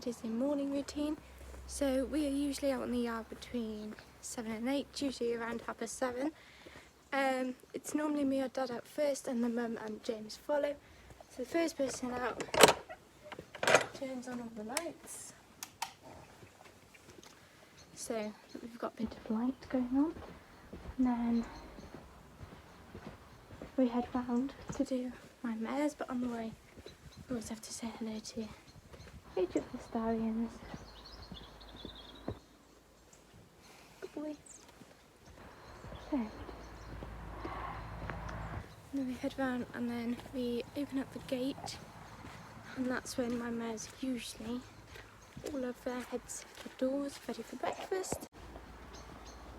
it is a morning routine. So we are usually out in the yard between 7 and 8, usually around 7:30. It's normally me or Dad out first and then Mum and James follow. So the first person out turns on all the lights. So we've got a bit of light going on. And then we head round to do my mares, but on the way we always have to say hello to each of the stallions. Good boy. So, and then we head round and then we open up the gate, and that's when my mares usually all of their heads at the doors ready for breakfast.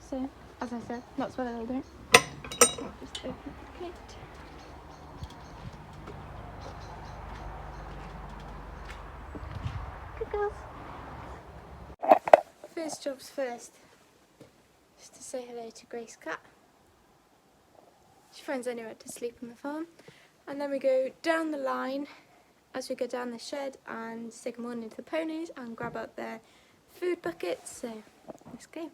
So, as I said, that's what I'll do. I'll just open up the gate. Good girls. First job's first. Just to say hello to Grace Cat. She finds anywhere to sleep on the farm. And then we go down the line as we go down the shed and say good morning to the ponies and grab out their food buckets. So, let's go.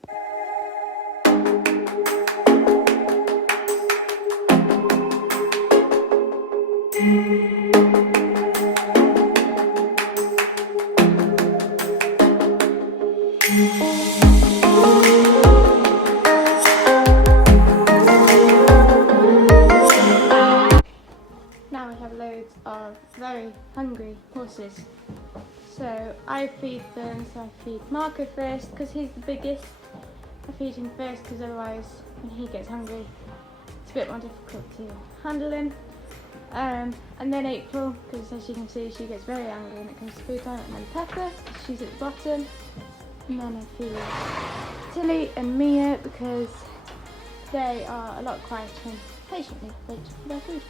Now we have loads of very hungry horses. So I feed them, so I feed Marco first because he's the biggest. I feed him first because otherwise when he gets hungry it's a bit more difficult to handle him. And then April, because as you can see she gets very angry when it comes to food time, and then Pepper, she's at the bottom. And then I feed Tilly and Mia because they are a lot quieter and patiently wait for their food.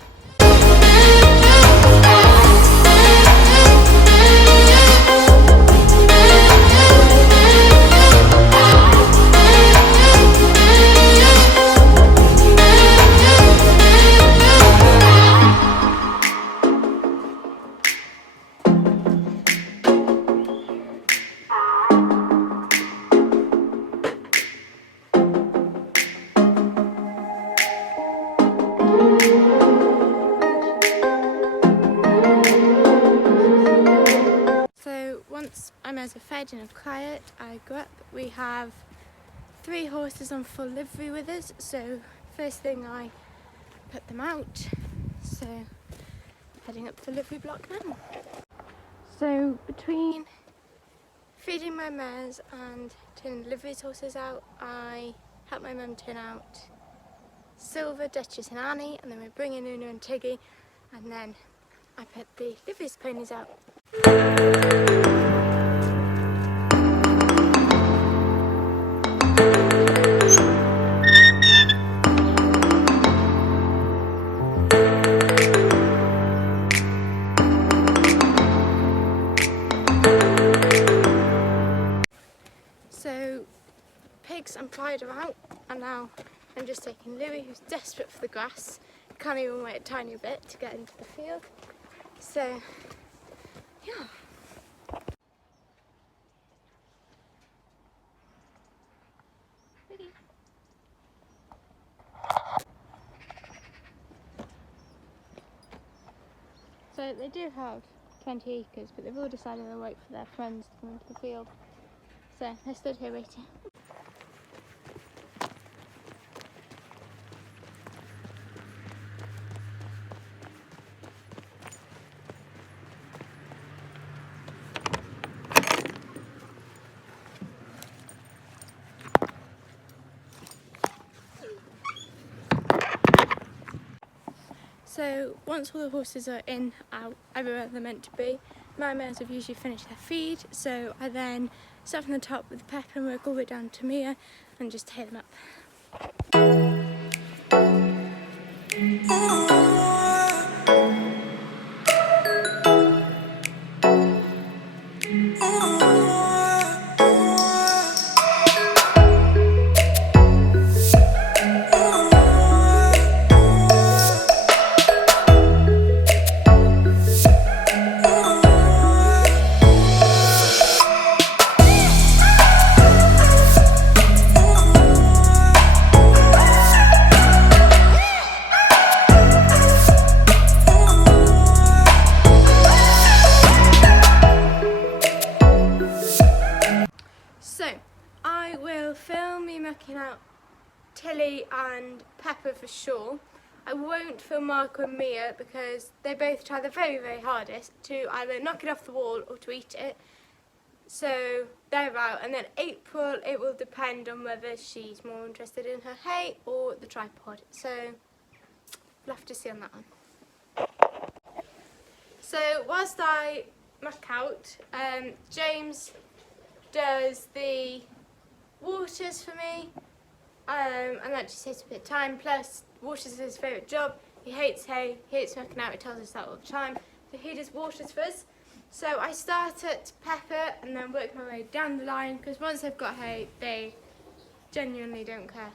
Once my mares are fed and are quiet, I go up. We have 3 horses on full livery with us, so first thing I put them out. So heading up the livery block now. So between feeding my mares and turning the livery horses out, I help my mum turn out Silver, Duchess and Annie, and then we bring in Una and Tiggy, and then I put the livery ponies out. So pigs and Pride are out, and now I'm just taking Louie, who's desperate for the grass, can't even wait a tiny bit to get into the field. So yeah. So they do have 20 acres, but they've all decided they'll wait for their friends to come into the field. So I stood here waiting. So once all the horses are in, out, everywhere they're meant to be, my mares have usually finished their feed, so I then start from the top with Pepper and work all the way down to Mia and just tie them up. I'll film me mucking out Tilly and Pepper for sure. I won't film Marco and Mia because they both try their very, very hardest to either knock it off the wall or to eat it. So they're out, and then April, it will depend on whether she's more interested in her hay or the tripod. So we'll have to see on that one. So whilst I muck out, James does the waters for me, and that just takes a bit of time. Plus, waters is his favourite job. He hates hay, he hates mucking out, he tells us that all the time. So he does waters for us. So I start at Pepper and then work my way down the line, because once they've got hay, they genuinely don't care.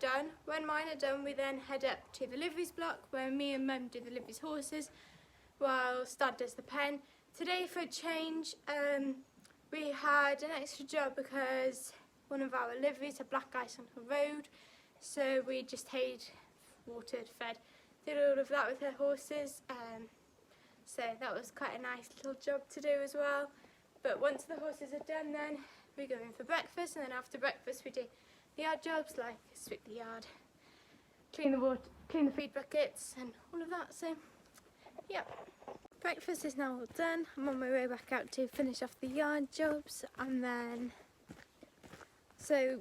Done. When mine are done, we then head up to the liveries block where me and Mum do the liveries horses while Dad does the pen. Today for a change, we had an extra job because one of our liveries had black ice on the road, so we just hayed, watered, fed, did all of that with her horses, so that was quite a nice little job to do as well. But once the horses are done, then we go in for breakfast, and then after breakfast we do the yard jobs like sweep the yard, clean the water, clean the feed buckets and all of that. So yeah, breakfast is now all done. I'm on my way back out to finish off the yard jobs, and then so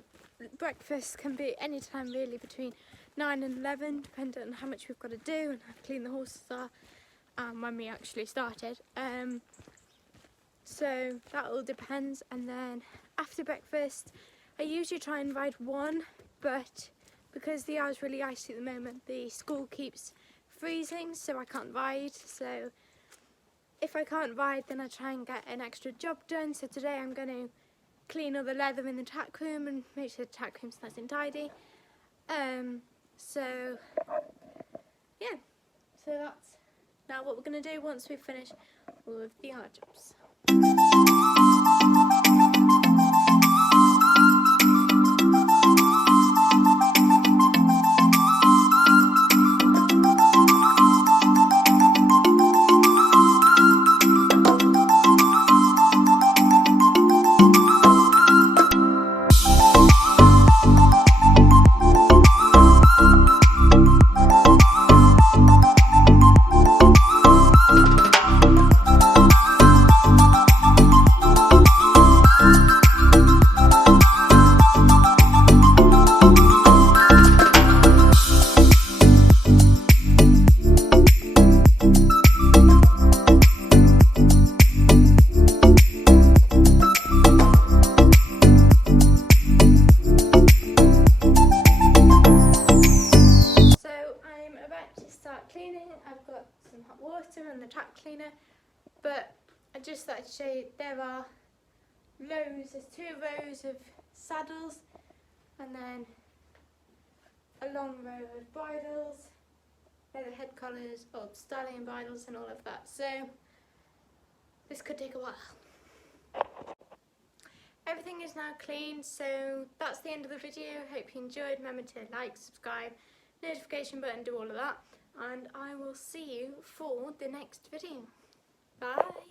breakfast can be any time really between 9 and 11 depending on how much we've got to do and how clean the horses are. and when we actually started. So that all depends. And then after breakfast I usually try and ride one, but because the air's really icy at the moment, the school keeps freezing, so I can't ride. So if I can't ride, then I try and get an extra job done. So today I'm going to clean all the leather in the tack room and make sure the tack room's nice and tidy. So yeah, so that's now what we're going to do once we finish all of the hard jobs. Cleaning, I've got some hot water and the tack cleaner, but I just thought I'd show you there are there's 2 rows of saddles and then a long row of bridles, leather head collars, old stallion bridles and all of that, so this could take a while. Everything is now clean, so that's the end of the video. Hope you enjoyed. Remember to like, subscribe, notification button, do all of that. And I will see you for the next video. Bye!